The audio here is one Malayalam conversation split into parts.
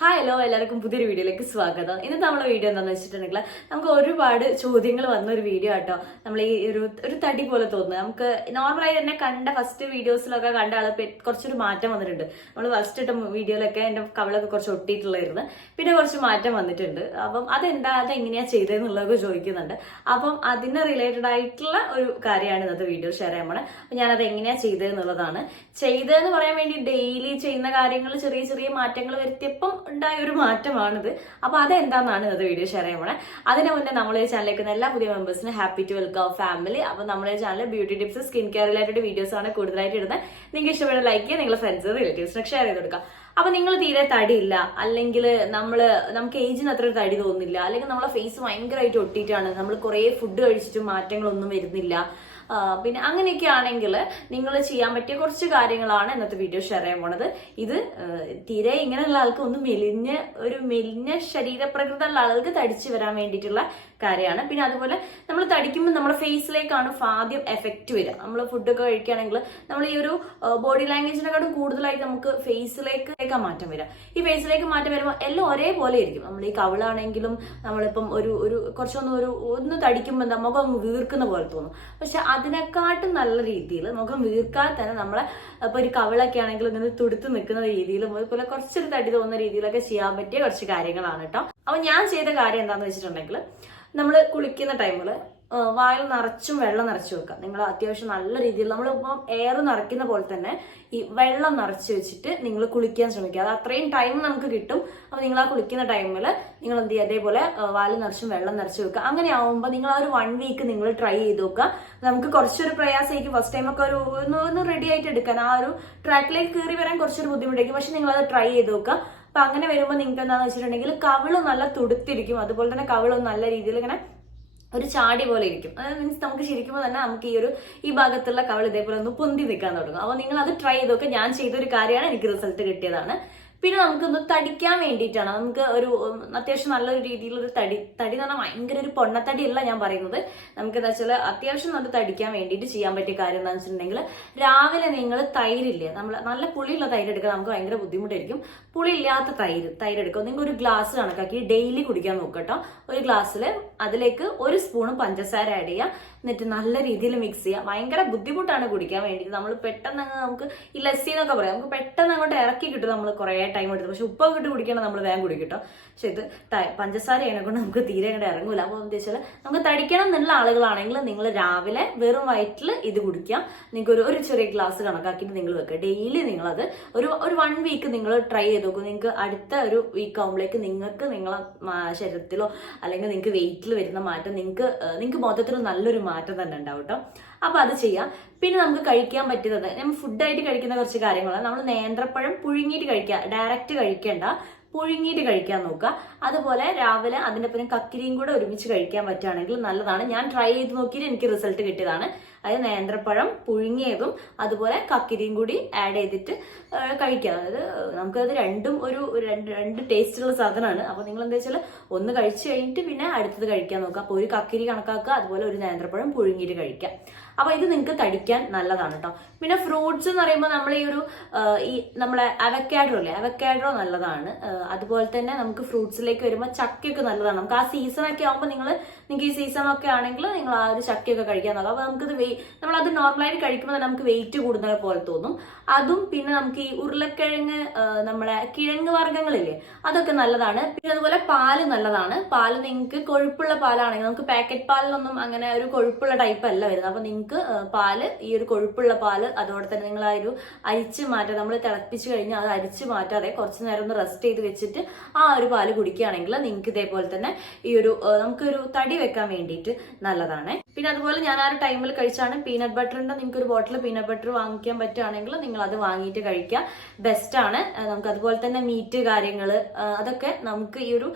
ഹായ് ഹലോ എല്ലാവർക്കും പുതിയൊരു വീഡിയോയിലേക്ക് സ്വാഗതം. ഇന്നത്തെ നമ്മളെ വീഡിയോ എന്താണെന്ന് വെച്ചിട്ടുണ്ടെങ്കിൽ നമുക്ക് ഒരുപാട് ചോദ്യങ്ങൾ വന്ന ഒരു വീഡിയോ ആട്ടോ. നമ്മൾ ഈ ഒരു തടി പോലെ തോന്നുന്നത് നമുക്ക് നോർമലായി തന്നെ കണ്ട ഫസ്റ്റ് വീഡിയോസിലൊക്കെ കണ്ട ആള് കുറച്ചൊരു മാറ്റം വന്നിട്ടുണ്ട്. നമ്മൾ ഫസ്റ്റ് ഇട്ട വീഡിയോയിലൊക്കെ എൻ്റെ കവളൊക്കെ കുറച്ച് ഒട്ടിയിട്ടുള്ളായിരുന്നു, പിന്നെ കുറച്ച് മാറ്റം വന്നിട്ടുണ്ട്. അപ്പം അതെങ്ങനെയാ ചെയ്തതെന്നുള്ളതൊക്കെ ചോദിക്കുന്നുണ്ട്. അപ്പം അതിന് റിലേറ്റഡ് ആയിട്ടുള്ള ഒരു കാര്യമാണ് ഇന്നത്തെ വീഡിയോ ഷെയർ ചെയ്യാൻ പോണേ. അപ്പം ഞാനത് എങ്ങനെയാ ചെയ്തതെന്നുള്ളതാണ്. ചെയ്തതെന്ന് പറയാൻ വേണ്ടി ഡെയിലി ചെയ്യുന്ന കാര്യങ്ങൾ ചെറിയ ചെറിയ മാറ്റങ്ങൾ വരുത്തിയപ്പം ഉണ്ടായ ഒരു മാറ്റമാണിത്. അപ്പൊ അതെന്താണെന്നാണ് ഇന്നത്തെ വീഡിയോ ഷെയർ ചെയ്യാൻ പോണേ. അതിന് മുന്നേ നമ്മളെ ചാനലിലേക്ക് എല്ലാ പുതിയ മെമ്പേഴ്സിനും ഹാപ്പി ടു വെൽക്കം ഫാമിലി. അപ്പൊ നമ്മളെ ചാനലിൽ beauty tips, skin care related videos ആണ് കൂടുതലായിട്ട് ഇടുന്നത്. നിങ്ങൾക്ക് ഇഷ്ടപ്പെട്ട ലൈക്ക് ചെയ്യുക, നിങ്ങളുടെ ഫ്രണ്ട്സ് റിലേറ്റീവ്സിനൊക്കെ ഷെയർ ചെയ്ത് കൊടുക്കുക. അപ്പൊ നിങ്ങൾ തീരെ തടിയില്ല, അല്ലെങ്കിൽ നമുക്ക് ഏജിന് അത്ര തടി തോന്നുന്നില്ല, അല്ലെങ്കിൽ നമ്മളെ ഫേസ് ഭയങ്കരമായിട്ട് ഒട്ടിയിട്ടാണ്, നമ്മൾ കുറെ ഫുഡ് കഴിച്ചിട്ട് മാറ്റങ്ങളൊന്നും വരുന്നില്ല, പിന്നെ അങ്ങനെയൊക്കെ ആണെങ്കിൽ നിങ്ങൾ ചെയ്യാൻ പറ്റിയ കുറച്ച് കാര്യങ്ങളാണ് ഇന്നത്തെ വീഡിയോ ഷെയർ ചെയ്യാൻ പോണത്. ഇത് തീരെ ഇങ്ങനെയുള്ള ആൾക്ക് ഒന്ന് മെലിഞ്ഞ ശരീരപ്രകൃതമുള്ള ആളുകൾക്ക് തടിച്ചു വരാൻ വേണ്ടിയിട്ടുള്ള കാര്യമാണ്. പിന്നെ അതുപോലെ നമ്മൾ തടിക്കുമ്പോൾ നമ്മുടെ ഫേസിലേക്കാണ് ആദ്യം എഫക്റ്റ് വരിക. നമ്മൾ ഫുഡൊക്കെ കഴിക്കുകയാണെങ്കിൽ നമ്മൾ ഈ ഒരു ബോഡി ലാംഗ്വേജിനെക്കാളും കൂടുതലായിട്ട് നമുക്ക് ഫേസിലേക്ക് മാറ്റം വരിക. ഈ ഫേസിലേക്ക് മാറ്റം വരുമ്പോൾ എല്ലാം ഒരേപോലെ ഇരിക്കും. നമ്മൾ ഈ കവിളാണെങ്കിലും നമ്മളിപ്പം ഒന്ന് തടിക്കുമ്പോൾ നമുക്ക് അങ്ങ് വീർക്കുന്ന പോലെ തോന്നും. പക്ഷെ അതിനെക്കാട്ടും നല്ല രീതിയിൽ മുഖം വീർക്കാതെ തന്നെ നമ്മളെ ഇപ്പൊ ഒരു കവിളൊക്കെ ആണെങ്കിൽ ഇങ്ങനെ തുടുത്ത് നിൽക്കുന്ന രീതിയിലും അതുപോലെ കുറച്ചൊരു തടി തോന്നുന്ന രീതിയിലൊക്കെ ചെയ്യാൻ പറ്റിയ കുറച്ച് കാര്യങ്ങളാണ് കേട്ടോ. അപ്പൊ ഞാൻ ചെയ്ത കാര്യം എന്താന്ന് വെച്ചിട്ടുണ്ടെങ്കിൽ, നമ്മൾ കുളിക്കുന്ന ടൈമിൽ വായിൽ നിറച്ചും വെള്ളം നിറച്ചു വെക്കുക. നിങ്ങൾ അത്യാവശ്യം നല്ല രീതിയിൽ നമ്മളിപ്പം എയർ നിറയ്ക്കുന്ന പോലെ തന്നെ ഈ വെള്ളം നിറച്ച് വെച്ചിട്ട് നിങ്ങൾ കുളിക്കാൻ ശ്രമിക്കുക. അത് അത്രയും ടൈം നമുക്ക് കിട്ടും. അപ്പൊ നിങ്ങൾ ആ കുളിക്കുന്ന ടൈമിൽ നിങ്ങൾ എന്ത് ചെയ്യുക, അതേപോലെ വായിൽ നിറച്ചും വെള്ളം നിറച്ച് വെക്കുക. അങ്ങനെ ആവുമ്പോൾ നിങ്ങൾ ആ ഒരു 1 വീക്ക് നിങ്ങൾ ട്രൈ ചെയ്ത് നോക്കുക. നമുക്ക് കുറച്ചൊരു പ്രയാസമായിരിക്കും ഫസ്റ്റ് ടൈം ഒക്കെ ഒന്ന് റെഡി ആയിട്ട് എടുക്കാൻ, ആ ഒരു ട്രാക്കിലേക്ക് കയറി വരാൻ കുറച്ചൊരു ബുദ്ധിമുട്ടായിരിക്കും. പക്ഷെ നിങ്ങൾ അത് ട്രൈ ചെയ്ത് നോക്കുക. അപ്പൊ അങ്ങനെ വരുമ്പോൾ നിങ്ങൾക്ക് എന്താണെന്ന് വെച്ചിട്ടുണ്ടെങ്കിൽ കവിള് നല്ല തുടുത്തിരിക്കും. അതുപോലെ തന്നെ കവിള് നല്ല രീതിയിൽ ഇങ്ങനെ ഒരു ചാടി പോലെ ഇരിക്കും. അതായത് മീൻസ് നമുക്ക് ശരിക്കുമ്പോൾ തന്നെ നമുക്ക് ഈ ഭാഗത്തുള്ള കവൾ ഇതേപോലെ ഒന്ന് പൊന്തി നിൽക്കാൻ തുടങ്ങും. അപ്പോൾ നിങ്ങൾ അത് ട്രൈ ചെയ്തൊക്കെ ഞാൻ ചെയ്തൊരു കാര്യമാണ്, എനിക്ക് റിസൾട്ട് കിട്ടിയതാണ്. പിന്നെ നമുക്കൊന്ന് തടിക്കാൻ വേണ്ടിയിട്ടാണ്. നമുക്ക് ഒരു അത്യാവശ്യം നല്ലൊരു രീതിയിലൊരു തടി എന്ന് പറഞ്ഞാൽ ഭയങ്കര ഒരു പൊണ്ണത്തടി അല്ല ഞാൻ പറയുന്നത്. നമുക്ക് എന്താ വെച്ചാൽ അത്യാവശ്യം അത് തടിക്കാൻ വേണ്ടിയിട്ട് ചെയ്യാൻ പറ്റിയ കാര്യം എന്താണെന്ന് വെച്ചിട്ടുണ്ടെങ്കിൽ, രാവിലെ നിങ്ങൾ തൈരില്ലേ, നമ്മൾ നല്ല പുളിയുള്ള തൈര് എടുക്കുക. നമുക്ക് ഭയങ്കര ബുദ്ധിമുട്ടായിരിക്കും. പുളിയില്ലാത്ത തൈര് എടുക്കുക. നിങ്ങൾ ഒരു ഗ്ലാസ് കണക്കാക്കി ഡെയിലി കുടിക്കാൻ നോക്കട്ടോ. ഒരു ഗ്ലാസ്സിൽ അതിലേക്ക് 1 സ്പൂൺ പഞ്ചസാര ആഡ് ചെയ്യുക. എന്നിട്ട് നല്ല രീതിയിൽ മിക്സ് ചെയ്യുക. ഭയങ്കര ബുദ്ധിമുട്ടാണ് കുടിക്കാൻ വേണ്ടിയിട്ട്. നമ്മൾ പെട്ടെന്ന് നമുക്ക് ഈ ലസ്സി എന്നൊക്കെ പറയാം, നമുക്ക് പെട്ടെന്ന് അങ്ങോട്ട് ഇറക്കി കിട്ടും. നമ്മൾ കുറേ ടൈം എടുത്തു. പക്ഷെ ഉപ്പൊക്കെ ഇട്ട് കുടിക്കണം, നമ്മൾ വേഗം കുടിക്കട്ടോ. പക്ഷെ ഇത് പഞ്ചസാര അതിനെ കൊണ്ട് നമുക്ക് തീരെ അങ്ങോട്ട് ഇറങ്ങൂല. അപ്പോൾ എന്താ വെച്ചാൽ നമുക്ക് തടിക്കണം എന്നുള്ള ആളുകളാണെങ്കിൽ നിങ്ങൾ രാവിലെ വെറും വയറ്റിൽ ഇത് കുടിക്കാം. നിങ്ങൾക്ക് ഒരു ചെറിയ ഗ്ലാസ് കണക്കാക്കിയിട്ട് നിങ്ങൾ വെക്കുക. ഡെയിലി നിങ്ങളത് ഒരു 1 വീക്ക് നിങ്ങൾ ട്രൈ ചെയ്ത് നോക്കും. നിങ്ങൾക്ക് അടുത്ത ഒരു വീക്ക് ആകുമ്പോഴേക്ക് നിങ്ങൾക്ക് നിങ്ങളെ ശരീരത്തിലോ അല്ലെങ്കിൽ നിങ്ങൾക്ക് വെയിറ്റിൽ വരുന്ന മാറ്റം നിങ്ങൾക്ക് മൊത്തത്തിൽ നല്ലൊരു മാറ്റം തന്നെ ഉണ്ടാവും കേട്ടോ. അപ്പൊ അത് ചെയ്യാം. പിന്നെ നമുക്ക് കഴിക്കാൻ പറ്റുന്നത്, നമ്മൾ ഫുഡായിട്ട് കഴിക്കുന്ന കുറച്ച് കാര്യങ്ങളാണ്. നമ്മൾ നേന്ത്രപ്പഴം പുഴുങ്ങിയിട്ട് കഴിക്കുക, ഡയറക്റ്റ് കഴിക്കേണ്ട, പുഴുങ്ങിയിട്ട് കഴിക്കാൻ നോക്കുക. അതുപോലെ രാവിലെ അതിൻ്റെ ഒപ്പം കക്കിരിയും കൂടെ ഒരുമിച്ച് കഴിക്കാൻ പറ്റുകയാണെങ്കിൽ നല്ലതാണ്. ഞാൻ ട്രൈ ചെയ്ത് നോക്കിയിട്ട് എനിക്ക് റിസൾട്ട് കിട്ടിയതാണ്. അതായത് നേന്ത്രപ്പഴം പുഴുങ്ങിയതും അതുപോലെ കക്കിരിയും കൂടി ആഡ് ചെയ്തിട്ട് കഴിക്കുക. അതായത് നമുക്കത് രണ്ടും രണ്ട് ടേസ്റ്റുള്ള സാധനമാണ്. അപ്പോൾ നിങ്ങൾ എന്താ വെച്ചാൽ ഒന്ന് കഴിച്ചു കഴിഞ്ഞിട്ട് പിന്നെ അടുത്തത് കഴിക്കാൻ നോക്കുക. അപ്പോൾ ഒരു കക്കിരി കണക്കാക്കുക, അതുപോലെ ഒരു നേന്ത്രപ്പഴം പുഴുങ്ങിയിട്ട് കഴിക്കുക. അപ്പൊ ഇത് നിങ്ങൾക്ക് തടിക്കാൻ നല്ലതാണ് കേട്ടോ. പിന്നെ ഫ്രൂട്ട്സ് എന്ന് പറയുമ്പോൾ നമ്മൾ നമ്മളെ അവക്കാഡോ നല്ലതാണ്. അതുപോലെ തന്നെ നമുക്ക് ഫ്രൂട്ട്സിലേക്ക് വരുമ്പോൾ ചക്കയൊക്കെ നല്ലതാണ്. നമുക്ക് ആ സീസണൊക്കെ ആകുമ്പോൾ നിങ്ങൾക്ക് ഈ സീസണൊക്കെ ആണെങ്കിൽ നിങ്ങൾ ആ ഒരു ചക്കയൊക്കെ കഴിക്കാൻ നോക്കാം. അപ്പൊ നമുക്കത് നമ്മളത് നോർമലായിട്ട് കഴിക്കുമ്പോൾ തന്നെ നമുക്ക് വെയിറ്റ് കൂടുന്ന പോലെ തോന്നും. അതും പിന്നെ നമുക്ക് ഈ ഉരുളക്കിഴങ്ങ്, നമ്മളെ കിഴങ്ങ് വർഗ്ഗങ്ങളില്ലേ, അതൊക്കെ നല്ലതാണ്. പിന്നെ അതുപോലെ പാല് നല്ലതാണ്. പാല് നിങ്ങൾക്ക് കൊഴുപ്പുള്ള പാലാണെങ്കിൽ, നമുക്ക് പാക്കറ്റ് പാലിലൊന്നും അങ്ങനെ ഒരു കൊഴുപ്പുള്ള ടൈപ്പ് അല്ല വരുന്നത്. അപ്പൊ നിങ്ങൾക്ക് പാല്, ഈ ഒരു കൊഴുപ്പുള്ള പാല്, അതോടെ തന്നെ നിങ്ങൾ ആ ഒരു അരിച്ച് മാറ്റാതെ, നമ്മൾ തിളപ്പിച്ച് കഴിഞ്ഞാൽ അത് അരിച്ച് മാറ്റാതെ കുറച്ച് നേരം ഒന്ന് റെസ്റ്റ് ചെയ്ത് വെച്ചിട്ട് ആ ഒരു പാല് കുടിക്കുകയാണെങ്കിൽ നിങ്ങൾക്ക് ഇതേപോലെ തന്നെ നമുക്കൊരു തടി വെക്കാൻ വേണ്ടിയിട്ട് നല്ലതാണ്. പിന്നെ അതുപോലെ ഞാൻ ആ ഒരു ടൈമിൽ കഴിച്ചാണ് പീനട്ട് ബട്ടറിന്റെ, നിങ്ങൾക്ക് ഒരു ബോട്ടിൽ പീനട്ട് ബട്ടർ വാങ്ങിക്കാൻ പറ്റുകയാണെങ്കിൽ നിങ്ങൾ അത് വാങ്ങിയിട്ട് കഴിക്കുക, ബെസ്റ്റ് ആണ്. നമുക്ക് അതുപോലെ തന്നെ മീറ്റ് കാര്യങ്ങൾ, അതൊക്കെ നമുക്ക് ഈ ഒരു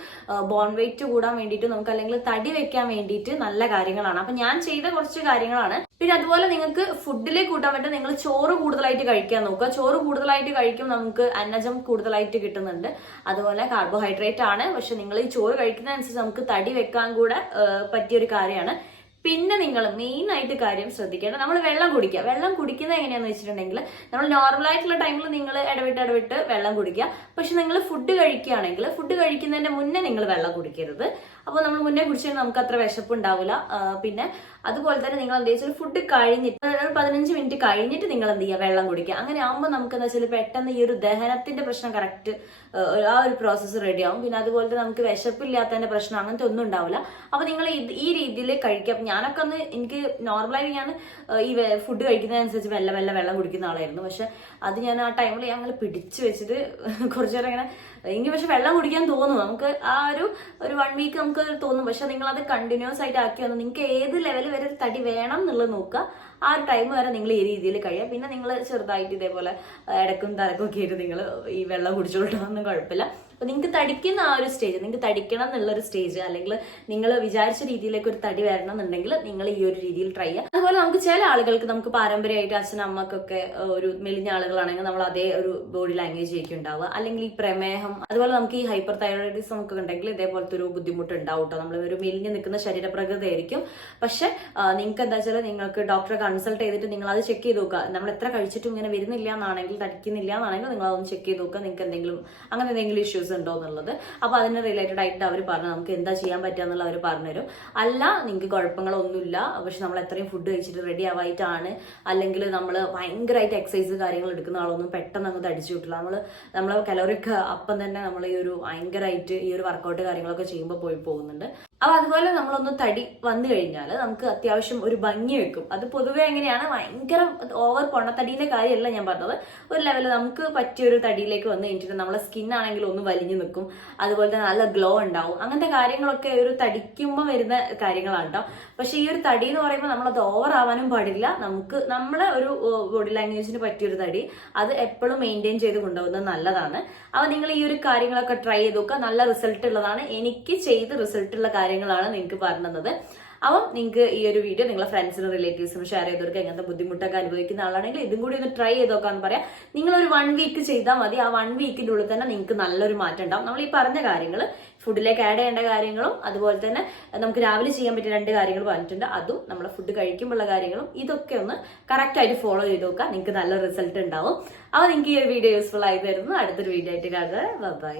ബോൺ വെയിറ്റ് കൂടാൻ വേണ്ടിയിട്ട്, നമുക്ക് അല്ലെങ്കിൽ തടി വെക്കാൻ വേണ്ടിയിട്ട് നല്ല കാര്യങ്ങളാണ്. അപ്പൊ ഞാൻ ചെയ്ത കുറച്ച് കാര്യങ്ങളാണ്. പിന്നെ അതുപോലെ നിങ്ങൾക്ക് ഫുഡിലേക്ക് കൂട്ടാൻ പറ്റും, നിങ്ങൾ ചോറ് കൂടുതലായിട്ട് കഴിക്കാൻ നോക്കുക. ചോറ് കൂടുതലായിട്ട് കഴിക്കും, നമുക്ക് അന്നജം കൂടുതലായിട്ട് കിട്ടുന്നുണ്ട്. അതുപോലെ കാർബോഹൈഡ്രേറ്റ് ആണ്, പക്ഷെ നിങ്ങൾ ഈ ചോറ് കഴിക്കുന്നതനുസരിച്ച് നമുക്ക് തടി വെക്കാൻ കൂടെ പറ്റിയൊരു കാര്യമാണ്. പിന്നെ നിങ്ങൾ മെയിൻ ആയിട്ട് കാര്യം ശ്രദ്ധിക്കേണ്ടത്, നമ്മൾ വെള്ളം കുടിക്കുക. വെള്ളം കുടിക്കുന്നത് എങ്ങനെയാന്ന് വെച്ചിട്ടുണ്ടെങ്കിൽ, നമ്മൾ നോർമൽ ആയിട്ടുള്ള ടൈമിൽ നിങ്ങൾ ഇടവിട്ട് വെള്ളം കുടിക്കുക. പക്ഷെ നിങ്ങൾ ഫുഡ് കഴിക്കുകയാണെങ്കിൽ ഫുഡ് കഴിക്കുന്നതിന്റെ മുന്നേ നിങ്ങൾ വെള്ളം കുടിക്കരുത്. അപ്പോൾ നമ്മൾ മുന്നേ കുടിച്ചാൽ നമുക്ക് അത്ര വിശപ്പ് ഉണ്ടാവില്ല. പിന്നെ അതുപോലെ തന്നെ നിങ്ങൾ എന്ത് വെച്ചാൽ ഫുഡ് കഴിഞ്ഞിട്ട് ഒരു 15 മിനിറ്റ് കഴിഞ്ഞിട്ട് നിങ്ങൾ എന്ത് ചെയ്യുക, വെള്ളം കുടിക്കുക. അങ്ങനെ ആകുമ്പോൾ നമുക്ക് എന്താ വെച്ചാൽ പെട്ടെന്ന് ഈ ഒരു ദഹനത്തിന്റെ പ്രശ്നം കറക്റ്റ് ആ ഒരു പ്രോസസ്സ് റെഡി ആവും. പിന്നെ അതുപോലെ തന്നെ നമുക്ക് വിശപ്പില്ലാത്തതിന്റെ പ്രശ്നം അങ്ങനത്തെ ഒന്നും ഉണ്ടാവില്ല. അപ്പൊ നിങ്ങൾ ഈ രീതിയിൽ കഴിക്കാം. ഞാനൊക്കെ ഒന്ന് എനിക്ക് നോർമലായി ഞാൻ ഈ ഫുഡ് കഴിക്കുന്നതനുസരിച്ച് മെല്ലെ വെള്ളം കുടിക്കുന്ന ആളായിരുന്നു. പക്ഷെ അത് ഞാൻ ആ ടൈമിൽ ഞങ്ങൾ പിടിച്ചു വെച്ചിട്ട് കുറച്ചു നേരം ഇങ്ങനെ എനിക്ക് പക്ഷെ വെള്ളം കുടിക്കാൻ തോന്നും. നമുക്ക് ആ ഒരു 1 വീക്ക് നമുക്ക് തോന്നും. പക്ഷെ നിങ്ങൾ അത് കണ്ടിന്യൂസ് ആയിട്ട് ആക്കി വന്നു നിങ്ങൾക്ക് ഏത് ലെവൽ വരെ തടി വേണം എന്നുള്ളത് നോക്കുക. ആ ഒരു ടൈം വരെ നിങ്ങൾ ഈ രീതിയിൽ കഴിയാം. പിന്നെ നിങ്ങൾ ചെറുതായിട്ട് ഇതേപോലെ ഇടക്കും തലക്കും ഒക്കെ ആയിട്ട് നിങ്ങൾ ഈ വെള്ളം കുടിച്ചോളൊന്നും കുഴപ്പമില്ല. അപ്പൊ നിങ്ങൾക്ക് തടിക്കുന്ന ആ ഒരു സ്റ്റേജ്, നിങ്ങൾക്ക് തടിക്കണം എന്നുള്ളൊരു സ്റ്റേജ്, അല്ലെങ്കിൽ നിങ്ങൾ വിചാരിച്ച രീതിയിലേക്ക് ഒരു തടി വരണം എന്നുണ്ടെങ്കിൽ നിങ്ങൾ ഈ ഒരു രീതിയിൽ ട്രൈ ചെയ്യുക. അതുപോലെ നമുക്ക് ചില ആളുകൾക്ക് നമുക്ക് പാരമ്പര്യമായിട്ട് അച്ഛനമ്മക്കൊക്കെ ഒരു മെലിഞ്ഞ ആളുകളാണെങ്കിൽ നമ്മൾ അതേ ഒരു ബോഡി ലാംഗ്വേജ് ആയിരിക്കും ഉണ്ടാവുക. അല്ലെങ്കിൽ ഈ പ്രമേഹം, അതുപോലെ നമുക്ക് ഈ ഹൈപ്പർ തൈറോയിഡിസം ഒക്കെ ഉണ്ടെങ്കിൽ ഇതേപോലത്തെ ഒരു ബുദ്ധിമുട്ട് ഉണ്ടാവും കേട്ടോ. നമ്മൾ ഒരു മെലിഞ്ഞ് നിൽക്കുന്ന ശരീരപ്രകൃതി ആയിരിക്കും. പക്ഷെ നിങ്ങൾക്ക് എന്താ വെച്ചാൽ നിങ്ങൾക്ക് ഡോക്ടറെ കൺസൾട്ട് ചെയ്തിട്ട് നിങ്ങൾ അത് ചെക്ക് ചെയ്ത് നോക്കുക. നമ്മൾ എത്ര കഴിച്ചിട്ടും ഇങ്ങനെ വരുന്നില്ല എന്നാണെങ്കിൽ, തടിക്കുന്നില്ല എന്നാണെങ്കിൽ നിങ്ങൾ അതൊന്ന് ചെക്ക് ചെയ്ത് നോക്കുക. നിങ്ങൾക്ക് അങ്ങനെ എന്തെങ്കിലും ഇഷ്യൂസ് ഉണ്ടോ എന്നുള്ളത്. അപ്പൊ അതിന് റിലേറ്റഡ് ആയിട്ട് അവർ പറഞ്ഞു നമുക്ക് എന്താ ചെയ്യാൻ പറ്റുക എന്നുള്ള അവർ പറഞ്ഞുതരും. അല്ല നിങ്ങൾക്ക് കുഴപ്പങ്ങളൊന്നുമില്ല, പക്ഷെ നമ്മൾ എത്രയും ഫുഡ് കഴിച്ചിട്ട് റെഡി ആവായിട്ടാണ്, അല്ലെങ്കിൽ നമ്മൾ ഭയങ്കരമായിട്ട് എക്സസൈസ് കാര്യങ്ങൾ എടുക്കുന്ന ആളൊന്നും പെട്ടെന്ന് അങ്ങ് തടിച്ചു കിട്ടില്ല. നമ്മളെ കലോറിയൊക്കെ അപ്പം തന്നെ നമ്മൾ ഈ ഒരു ഭയങ്കരമായിട്ട് ഈ ഒരു വർക്കൗട്ട് കാര്യങ്ങളൊക്കെ ചെയ്യുമ്പോൾ പോകുന്നുണ്ട്. അപ്പൊ അതുപോലെ നമ്മളൊന്ന് തടി വന്നു കഴിഞ്ഞാൽ നമുക്ക് അത്യാവശ്യം ഒരു ഭംഗി വെക്കും. അത് പൊതുവെ എങ്ങനെയാണ്, ഭയങ്കര ഓവർ പൊണ്ണത്തടീന്റെ കാര്യമല്ല ഞാൻ പറഞ്ഞത്. ഒരു ലെവലിൽ നമുക്ക് പറ്റിയൊരു തടിയിലേക്ക് വന്നു കഴിഞ്ഞിട്ട് നമ്മളെ സ്കിൻ ആണെങ്കിൽ ഒന്ന് വലിഞ്ഞു നിൽക്കും. അതുപോലെ തന്നെ നല്ല ഗ്ലോ ഉണ്ടാവും. അങ്ങനത്തെ കാര്യങ്ങളൊക്കെ ഒരു തടിക്കുമ്പോൾ വരുന്ന കാര്യങ്ങളാണ് കേട്ടോ. പക്ഷെ ഈ ഒരു തടി എന്ന് പറയുമ്പോൾ നമ്മളത് ഓവർ ആവാനും പാടില്ല. നമുക്ക് നമ്മളെ ഒരു ബോഡി ലാംഗ്വേജിന് പറ്റിയൊരു തടി അത് എപ്പോഴും മെയിൻറ്റെയിൻ ചെയ്ത് കൊണ്ടുപോകുന്നത് നല്ലതാണ്. അപ്പൊ നിങ്ങൾ ഈ ഒരു കാര്യങ്ങളൊക്കെ ട്രൈ ചെയ്ത് നോക്കുക. നല്ല റിസൾട്ട് ഉള്ളതാണ്. എനിക്ക് ചെയ്ത് റിസൾട്ട് ഉള്ള കാര്യങ്ങളാണ് നിങ്ങൾക്ക് പറഞ്ഞു തന്നത്. അപ്പം നിങ്ങൾക്ക് ഈ ഒരു വീഡിയോ നിങ്ങളെ ഫ്രണ്ട്സിനും റിലേറ്റീവ്സിനും ഷെയർ ചെയ്തവർക്ക് എങ്ങനത്തെ ബുദ്ധിമുട്ടൊക്കെ അനുഭവിക്കുന്ന ആളാണെങ്കിൽ ഇതും കൂടി ഒന്ന് ട്രൈ ചെയ്ത് നോക്കാന്ന് പറയാം. നിങ്ങൾ ഒരു 1 വീക്ക് ചെയ്താൽ മതി. ആ 1 വീക്കിന്റെ ഉള്ളിൽ തന്നെ നിങ്ങൾക്ക് നല്ലൊരു മാറ്റം ഉണ്ടാവും. നമ്മൾ ഈ പറഞ്ഞ കാര്യങ്ങൾ, ഫുഡിലേക്ക് ആഡ് ചെയ്യേണ്ട കാര്യങ്ങളും അതുപോലെ തന്നെ നമുക്ക് രാവിലെ ചെയ്യാൻ പറ്റിയ 2 കാര്യങ്ങൾ പറഞ്ഞിട്ടുണ്ട്. അതും നമ്മളെ ഫുഡ് കഴിക്കുമ്പോഴുള്ള കാര്യങ്ങളും ഇതൊക്കെ ഒന്ന് കറക്റ്റ് ആയിട്ട് ഫോളോ ചെയ്ത് നോക്കുക. നിങ്ങൾക്ക് നല്ല റിസൾട്ട് ഉണ്ടാവും. അപ്പോൾ നിങ്ങൾക്ക് ഈ ഒരു വീഡിയോ യൂസ്ഫുൾ ആയി തരുന്നു. അടുത്തൊരു വീഡിയോ ആയിട്ട് കാണുക. ബൈ.